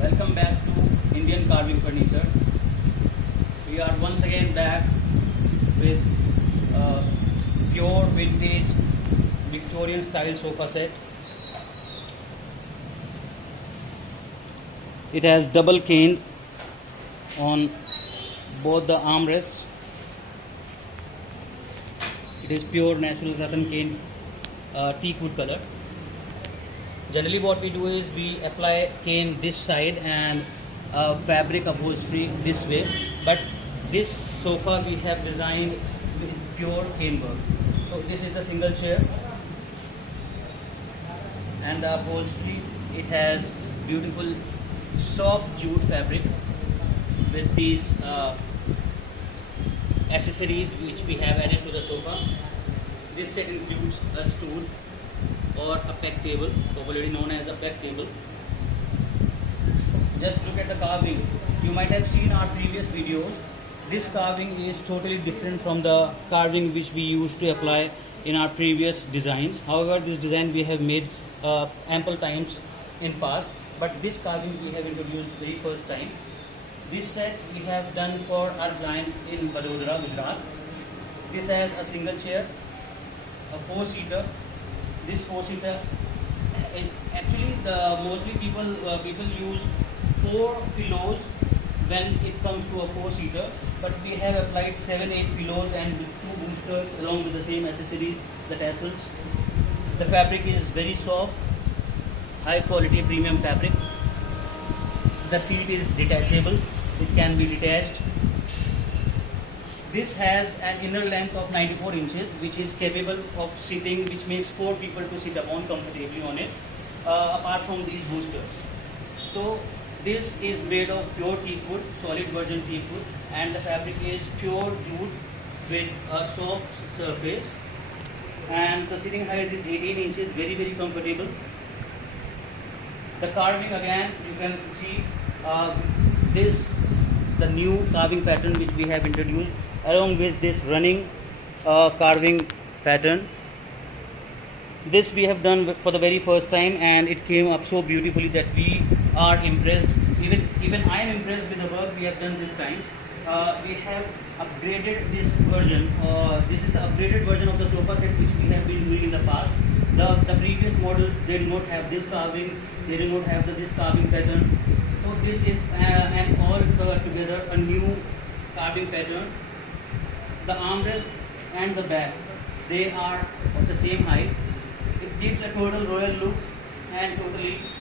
Welcome back to Indian Carving Furniture. We are once again back with pure vintage Victorian style sofa set. It has double cane on both the armrests. It is pure natural rattan cane teak wood color. Generally what we do is we apply cane this side and fabric upholstery this way, but this sofa we have designed with pure cane work. So this is the single chair and the upholstery. It has beautiful soft jute fabric with these accessories which we have added to the sofa. This set includes a stool or a peg table, popularly known as a peg table. Just look at the carving. You might have seen our previous videos. This carving is totally different from the carving which we used to apply in our previous designs. However, this design we have made ample times in past, but this carving we have introduced very first time. This set we have done for our client in Vadodara, Gujarat. This has a single chair, a four-seater. This four-seater, actually mostly people use 4 pillows when it comes to a four-seater, but we have applied 7-8 pillows and with 2 boosters along with the same accessories, the tassels. The fabric is very soft, high quality premium fabric. The seat is detachable, it can be detached. This has an inner length of 94 inches, which is capable of sitting, which makes 4 people to sit upon comfortably on it, apart from these boosters. So this is made of pure teak wood, solid virgin teak wood, and the fabric is pure jute with a soft surface. And the sitting height is 18 inches, very comfortable. The carving again, you can see the new carving pattern which we have introduced, along with this running carving pattern. This we have done for the very first time, and it came up so beautifully that we are impressed. Even I am impressed with the work we have done this time. We have upgraded this version. This is the upgraded version of the sofa set which we have been doing in the past. The previous models, they do not have this carving, they do not have this carving pattern. So this is an all together a new carving pattern. The armrest and the back, they are of the same height. It gives a total royal look and totally